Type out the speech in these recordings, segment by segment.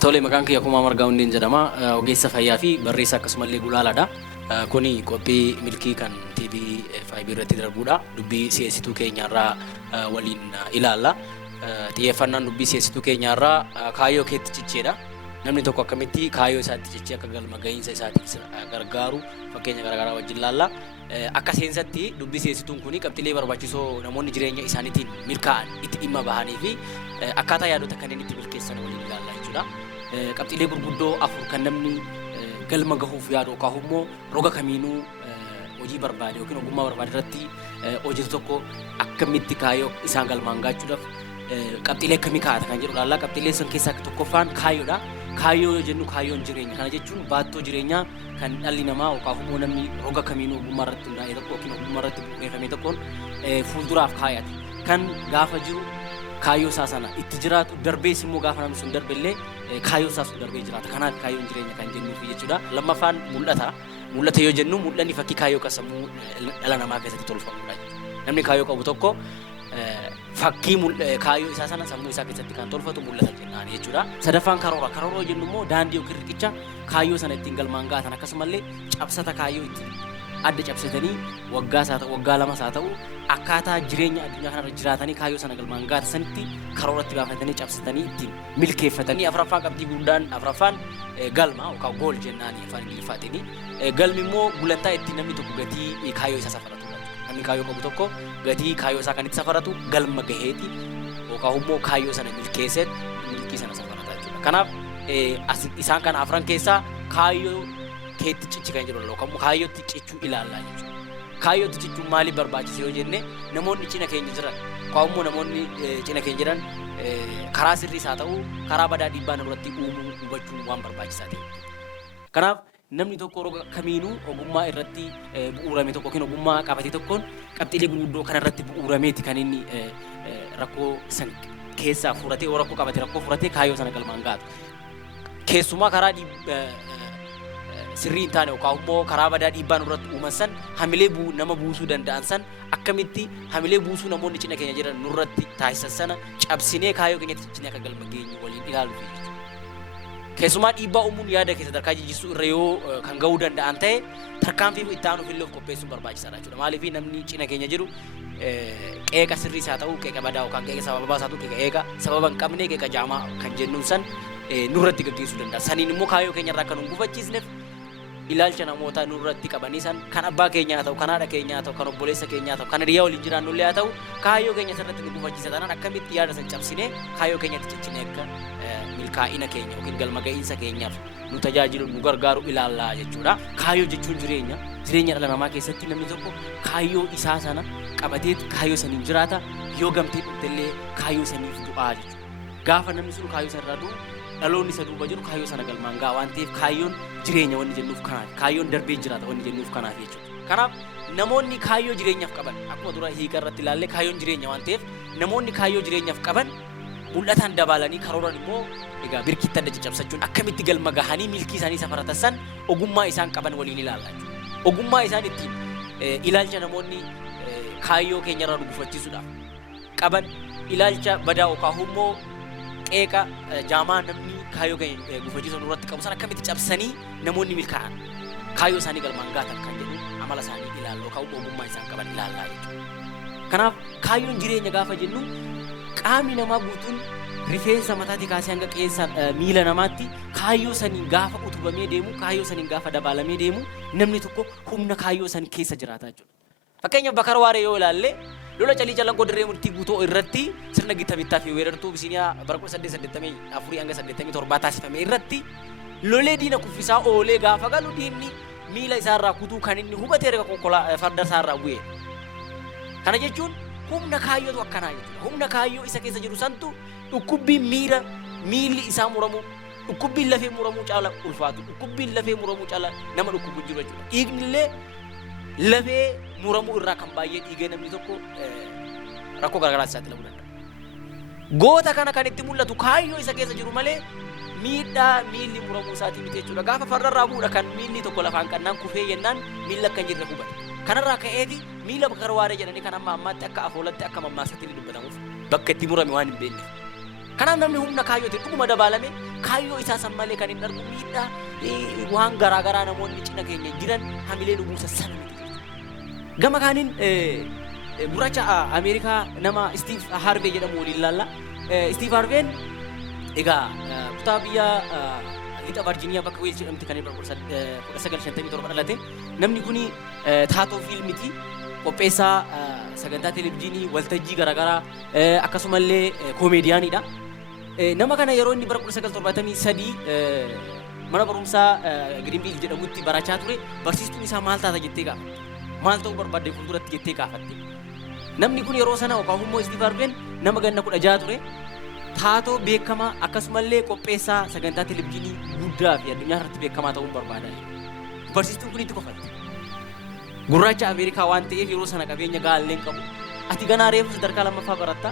Tole maqaan kiyya akkuma margaa hundiin jedhama. Ogeessa fayyaa fi barreessaa akkasumallee gulaalaadha. Kuni qophii milkii kan TV5 irratti darbudha. Dubbii si'eessituu keenyarraa waliin ilaalla. Xiyyeeffannaan dubbii si'eessituu keenyarraa kaayyoo keetti cicheedha. Namni tokko akkamitti kaayyoo isaatti cichee akka galma gahiinsa isaatiif gargaaru fakkeenya garaagaraa wajjin ilaalla. Akka seensatti dubbii si'eessituun kuni qabxiilee barbaachisoo namoonni jireenya isaaniitiin milkaa'an itti dhimma bahanii fi akkaataa yaadota kanneen itti milkeessan waliin ilaalla jechuudha. Qabxiilee gurguddoo afur kan namni galma gahuuf yaadu yookaan immoo roga kamiinuu hojii barbaade yookiin ogummaa barbaade irratti hojjetu tokko akkamitti kaayyoo isaan galmaan gaachuudhaaf qabxiilee akkamii kaa'ata kan jedhu ilaalla. Qabxiilee san keessaa tokkoffaan kaayyoodha. Kaayyoo yoo jennu kaayyoon jireenya. Kana jechuun baattoo jireenyaa kan dhalli namaa yookaan immoo namni roga kamiinuu ogummaa irratti hundaa'e tokko yookiin ogummaa irratti bu'uureffame tokkoon fuulduraaf kaayate. Kan gaafa jiru kaayyoo isaa sana itti jiraatu darbees immoo gaafa namni sun darbellee kaayyoo isaa sun darbee jiraata. Kanaaf kaayyoon jireenya kan jennuufi jechuudha. Lammaffaan mul'ata. Mul'ata yoo jennu mul'anni fakkii kaayyoo kan sammuu dhala namaa keessatti tolfamudha. Namni kaayyoo qabu tokko fakkii kaayyoo isaa sana sammuu isaa keessatti kan tolfatu mul'ata jennaan jechuudha. Sadaffaan karoora. Karoora yoo jennu immoo daandii yookiin riqicha kaayyoo sana ittiin galmaan gaatan akkasumallee cabsata kaayyoo ittiin adda cabsatanii waggaas haa ta'u waggaa lamas haa ta'u akkaataa jireenya addunyaa kanarra jiraatanii kaayyoo sana galmaan gaatan sanitti karooratti baafatanii cabsatanii ittiin milkeeffatanii. Afuraffaan qabxii guddaan afuraffaan galma yookaan gool jennaan afaan Ingiliffaatiin. Galmi immoo gulantaa ittiin namni tokko gatii kaayyoo isaa safaratu. Namni kaayyoo qabu tokko gatii kaayyoo isaa kan itti safaratu galma gaheeti yookaan immoo kaayyoo sana milkeesseet milkii sana safarata jechuudha. Kanaaf isaan kana afran keessaa kaayyoo keetti cichi kan jedhu yookaan immoo kaayyootti cichuu ilaallaa jechuudha. Kaayyootti cichuun maaliif barbaachisa yoo jenne namoonni cina keenya jiran yookaan immoo namoonni cina keenya jiran karaa sirriis haa ta'u karaa badaa dhiibbaa namarratti uumuu hubachuu waan barbaachisaa ta'e. Kanaaf namni tokko roga kamiinuu ogummaa irratti bu'uurame tokko yookiin ogummaa qabate tokkoon qabxiilee gurguddoo kanarratti bu'uurameeti kan inni rakkoo san keessaa furatee yoo rakkoo qabate rakkoo furatee kaayyoo sana galmaan gaatu. Keessumaa karaa sirrii hin taane yookaan immoo karaa badaa dhiibbaa nurratti uuman san hamilee nama buusuu danda'an san akkamitti hamilee buusuu namoonni cina keenya jiran nurratti taasisan sana cabsinee kaayyoo keenyatti cina akka galma geenyu waliin ilaaluuf. Keessumaa dhiibbaa uumuun yaada keessa tarkaa jijjiiruu irra yoo kan gahuu danda'an ta'e tarkaanfii itti aanuuf illee of qopheessuun barbaachisaadha jechuudha. Maaliif namni cina keenya jiru qeeqa sirriis haa ta'u qeeqa badaa yookaan qeeqa sababaa haa ta'u qeeqa sababa hin qabne qeeqa jaamaa kan jennuun san nurratti gaggeessuu danda'a. Saniin immoo kaayyoo keenya irraa kan hin gufachiisneef ilaalcha namoota nurratti qabanii san kan abbaa keenyaa haa ta'u kan haadha keenyaa haa ta'u kan obboleessa keenyaa haa ta'u kan hiriyaa waliin jiraannullee haa ta'u kaayyoo keenya sirratti nu gufachiisa taanaan akkamitti yaada san cabsinee kaayyoo keenyatti ciccinee akka milkaa'ina keenya yookiin galma gahiinsa keenyaaf nu tajaajilu nu gargaaru ilaallaa jechuudha. Kaayyoo jechuun jireenya dhala namaa keessatti namni tokko kaayyoo isaa sana qabatee kaayyoo saniin jiraata yoo gamtee dhuftellee kaayyoo saniif du'aa jechuudha. Gaafa namni sun kaayyoo sanarraa du'u dhaloonni isa duuba jiru kaayyoo sana galmaan ga'a waan ta'eef kaayyoon jireenya wanni jennuuf kanaaf kaayyoon darbee jiraata wanni jennuuf kanaaf jechuudha. Kanaaf namoonni kaayyoo jireenyaaf qaban akkuma dura hiika irratti ilaallee kaayyoon jireenya waan ta'eef namoonni kaayyoo jireenyaaf qaban mul'ataan dabalanii karooran immoo egaa birkitti adda caccabsachuun akkamitti galma gahanii milkii isaanii safaratan san ogummaa isaan qaban waliin ilaalla jechuudha. Ogummaa isaan ittiin ilaalcha namoonni kaayyoo keenyarraa nu gufachiisuudhaaf qaban ilaalcha badaa yookaan immoo qeeqa jaamaa namni kaayyoo keenya gufachiisuu irratti qabu san akkamitti cabsanii namoonni milkaa'an kaayyoo isaanii galmaan gaatan kan jedhu amala isaanii ilaalla yookaan ogummaa isaan qaban ilaallaa jechuudha. Kanaaf kaayyoon jireenya gaafa jennu qaamni namaa guutuun rifeensa mataatii kaasee hanga qeensa miila namaatti kaayyoo saniin gaafa utubamee deemu kaayyoo saniin gaafa dabalamee deemu namni tokko humna kaayyoo san keessa jiraata jechuudha. Fakkeenyaaf Bakar Waaree yoo ilaalle lola calii calangoo dirree murtii guutuu irratti sirna gita bittaa fi weerartuu Abisiiniyaa bara 1884 hanga 87 taasifame irratti lolee diina kuffisaa oolee gaafa galu diinni miila isaarraa kutuu kan inni hubatee erga farda isaarraa bu'e. Kana jechuun humna kaayyootu akkanaa jechuudha. Humna kaayyoo isa keessa jiru santu dhukkubbiin miilli isaa muramu dhukkubbiin lafee muramuu caala ulfaatu dhukkubbiin lafee muramuu caala nama dhukkubu jiru jechuudha. Dhiignillee lafee muramuu irraa kan baay'ee dhiigee namni tokko rakkoo garaagaraa isaatti lamuu danda'a. Goota kana kan itti mul'atu kaayyoo isa keessa jiru malee miidhaa miilli muramuu isaatii miti jechuudha. Gaafa fardarraa bu'uudha kan miilli tokko lafaan qannaan kufee jennaan miilla akka hin jirre hubate. Kanarraa ka'eeti miila Bakar Waaree jedhanii kan amma ammaatti akka afoolatti akka mammaasatti ni dubbatamuuf bakka itti murame waan hin beekneef. Kanaaf namni humna kaayyootiin dhuguma dabalame kaayyoo isaa san malee kan hin argu miidhaa waan garaagaraa namoonni cina keenya jiran hamilee nu buusa sana miti. Gama kaaniin gurraacha Ameerikaa nama Steve Harvey jedhamu waliin ilaalla. Steve Harveen egaa kutaa biyya lixa Virginia bakka Wales jedhamti kan inni 1957 dhalate. Namni kuni taatoo fiilmiti, qopheessaa sagantaa televezyiinii, waltajjii garaagaraa akkasumallee koomeediyaaniidha. Nama kana yeroo inni bara 1973 mana barumsaa Greenville jedhamutti barachaa ture, barsiistuun isaa maal taata jettee gaafatte. Maal ta'uu barbaadde fuulduratti jettee gaafatte. Namni kun yeroo sana Okaafummoo Steve Harveen nama ganna 16 ture. Taatoo beekamaa akkasumallee qopheessaa sagantaa televezyiinii guddaa fi addunyaa irratti beekamaa ta'uu barbaada. Barsiistuun kun itti qofatte. Gurraacha Ameerikaa waan ta'eef yeroo sana qabeenya gaallee qabu. Ati ganaa reefu sadarkaa lammaffaa baratta.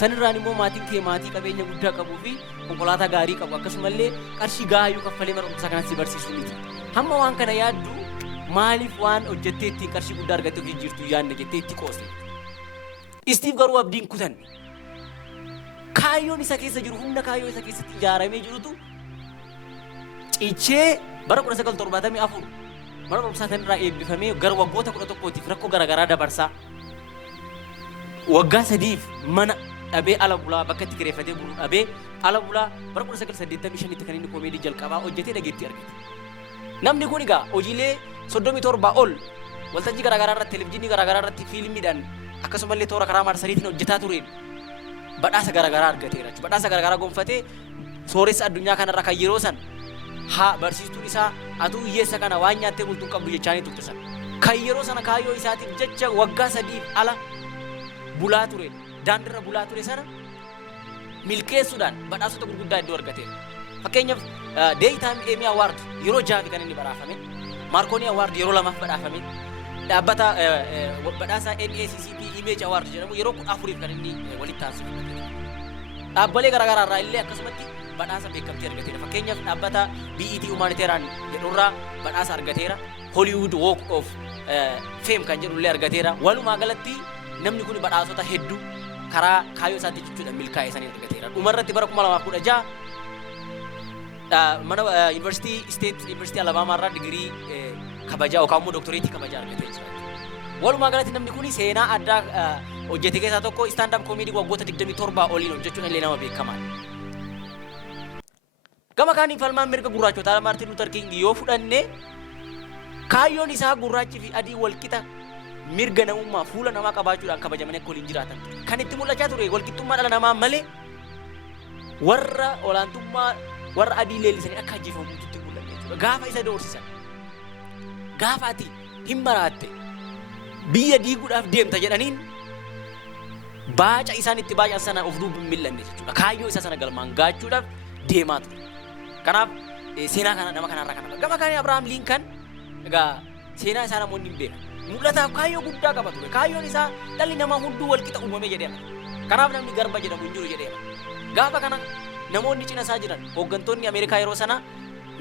Sanirraan immoo maatiin kee maatii qabeenya guddaa qabuu fi konkolaataa gaarii qabu akkasumallee qarshii gahayyuu kaffalee mana barumsaa kanatti barsiisuu miti. Hamma waan kana yaaddu maaliif waan hojjettee ittiin qarshii guddaa argattee ofii jirtu yaadna jettee itti qooste. Steve garuu abdiin kutanne. Kaayyoon isa keessa jiru humna kaayyoo isa keessatti ijaaramee jirutu cichee bara 1974 mana barumsaa kanarraa eebbifamee gara waggoota 11tiif rakkoo garaagaraa dabarsaa. Waggaa 3f mana dhabee ala bulaa bakka itti kireeffatee bulu dhabee ala bulaa bara 1985 kan inni koomeedii jalqabaa hojjetee dhageettii argate. Namni kun egaa hojiilee 37 ol waltajjii garaagaraa irratti televezyiinii garaagaraa irratti fiilmiidhaan akkasumallee toora karaa marsariitiin hojjetaa tureen badhaasa garaagaraa argateera. Badhaasa garaagaraa gonfatee sooressa addunyaa kanarra kan yeroo san haa barsiistuun isaa atuu hiyyeessa kana waan nyaattee bultuun qabdu jechaanii turte sana. Kan yeroo sana kaayyoo isaatiif jecha waggaa 3f ala bulaa ture, daandirra bulaa ture sana milkeessuudhaan badhaasota gurguddaa iddoo argateera. Fakkeenyaaf Daytime Emmy Award yeroo 6 kan inni badhaafame, Marconi Award yeroo 2 badhaafame, dhaabbata badhaasa NAACP Image Award jedhamu yeroo 14 kan inni walitti taasifame. Dhaabbilee garaagaraa irraa illee akkasumatti badhaasa beekamtii argateera. Fakkeenyaaf dhaabbata BET Humanitarian jedhurraa badhaasa argateera. Hollywood Walk of Fame kan jedhu illee argateera. Walumaa galatti namni kun badhaasota hedduu karaa kaayyoo isaatti jechuudha milkaa'ee sanii argateera. Dhumarratti bara 2016 mana State University Alabama irraa digirii kabajaa yookaan immoo doktoreetii kabajaa argatee jira. Walumaa galatti namni kun seenaa addaa hojjete keessaa tokko stand up comedy waggoota 27 oliin hojjechuun illee nama beekamaadha. Gama kaaniin falmaan mirga gurraachotaa Martin Luther King yoo fudhanne kaayyoon isaa gurraachi fi adii walqixa mirga namummaa fuula namaa qabaachuudhaan kabajamanii akka waliin jiraatan kan itti mul'achaa ture walqixxummaa dhala namaa malee warra olaantummaa warra adii leellisanii akka ajjeefamuutti itti mul'ate jechuudha. Gaafa isa doorsisan gaafa ati hin maraatte biyya diiguudhaaf deemta jedhaniin baaca isaan itti baacan sana of duuba hin mil'anne jechuudha. Kaayyoo isa sana galmaan gaachuudhaaf deemaa ture. Kanaaf seenaa kana nama kanarraa kana gama kaanii Abrahaam Lincoln egaa seenaa isaa namoonni hin beekan. Mul'ataaf kaayyoo guddaa qaba ture. Kaayyoon isaa dhalli namaa hunduu walqixa uumame jedhama. Kanaaf namni garba jedhamu hin jiru jedhama. Gaafa kana namoonni cina isaa jiran hooggantoonni Ameerikaa yeroo sana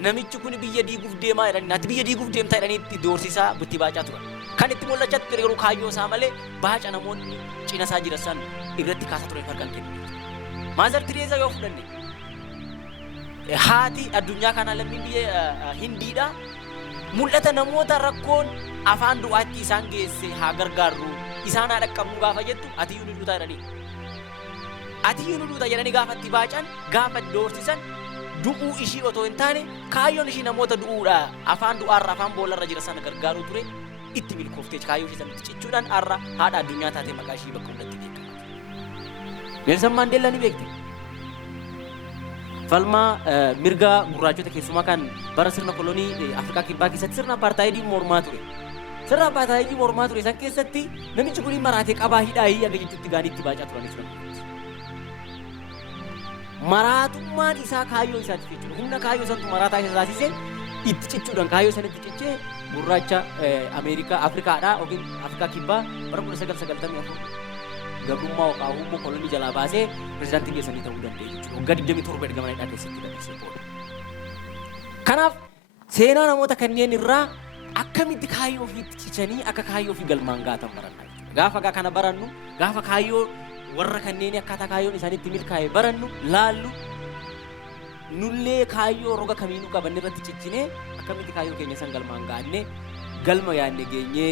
namichi kun biyya diiguuf deemaa jedhanii ati biyya diiguuf deemtaa jedhanii itti doorsisaa itti baacaa turan. Kan itti mul'achaa ture garuu kaayyoo isaa malee baaca namoonni cina isaa jiran san irratti kaasaa turan harkaan kennu. Maazar Tireezaa yoo fudhanne haati addunyaa kana lammiin biyya Hindiidha. Mul'ata namoota rakkoon afaan du'aatti isaan geesse haa gargaarru isaan haa dhaqqabnu gaafa jettu ati iyyuu nuduutaa jedhanii. Ati iyyuu nuduutaa jedhanii gaafa itti baacan gaafa doorsisan du'uu ishii otoo hin taane kaayyoon ishii namoota du'uudha afaan du'aarra afaan boollarra jira sana gargaaruu ture itti milkooftee kaayyoo ishii sanatti cichuudhaan har'a haadha addunyaa taatee maqaa ishii bakka hundatti beekama. Neelsan Maandeellaa ni beekte. Falma mirga gurraachota keessumaa kan bara sirna kolonii Afrikaa kibbaa keessatti sirna apartaayidii mormaa ture. Sirna apartaayidii mormaa ture san keessatti namichi kun maraatee qabaa hidhaayii aga jechuutti gaaniitti baacaa turanis nama. Maraatummaan isaa kaayyoo isaatiif jechuudha. Humna kaayyoo santu maraataa isa taasisee itti cichuudhaan kaayyoo sanatti cichee gurraacha Ameerikaa Afrikaadhaa yookiin Afrikaa kibbaa bara 1994 gabrummaa Okaafummoo kolonii jalaa baasee pirezidaantii keessanii ta'uu danda'e jechuudha. Waggaa 27 erga mana hidhaa keessatti dabarsee booda. Kanaaf seenaa namoota kanneen irraa akkamitti kaayyoo ofiitti cichanii akka kaayyoo ofii galmaan gaatan baranna jechuudha. Gaafa kana barannu gaafa kaayyoo warra kanneen akkaataa kaayyoon isaaniitti milkaa'e barannu laallu nullee kaayyoo roga kamiinuu qabanne irratti ciccinee akkamitti kaayyoo keenya san galmaan gaanne galma yaadne geenyee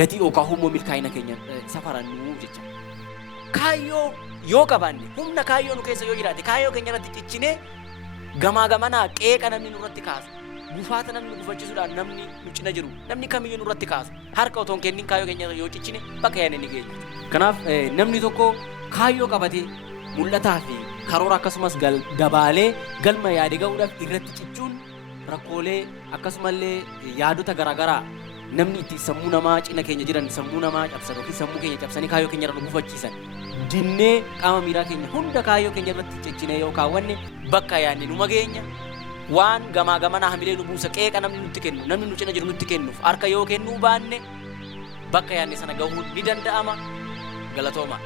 gatii yookaan humna milkaa'ina keenya safarannu jecha. Kaayyoo yoo qabaanne humna kaayyoo nu keessa yoo jiraate kaayyoo keenya irratti ciccinee gamaa gamanaa qeeqa namni nurratti kaasu gufaata namni gufachiisuudhaan namni nu cina jiru namni kamiyyuu nurratti kaasu harka otoo hin kennin kaayyoo keenya yoo ciccine bakka yaadne ni geenya. Kanaaf namni tokko kaayyoo qabatee mul'ataa fi karoora akkasumas dabaalee galma yaade ga'uudhaaf irratti ciccuun rakkoolee akkasumallee yaadota garaagaraa namni itti sammuu namaa cina keenya jiran sammuu namaa cabsan yookiin sammuu keenya cabsanii kaayyoo keenya irra gufachiisan dinnee qaama miiraa keenya hunda kaayyoo keenya irratti ciccinee yoo kaawwanne bakka yaadne numa geenya. Waan gamaa gamanaa hamilee nu buusa qeeqa namni nutti kennu namni nu cina jiru nutti kennuuf harka yoo kennuu baanne bakka yaadne sana ga'uun ni danda'ama. Galatooma.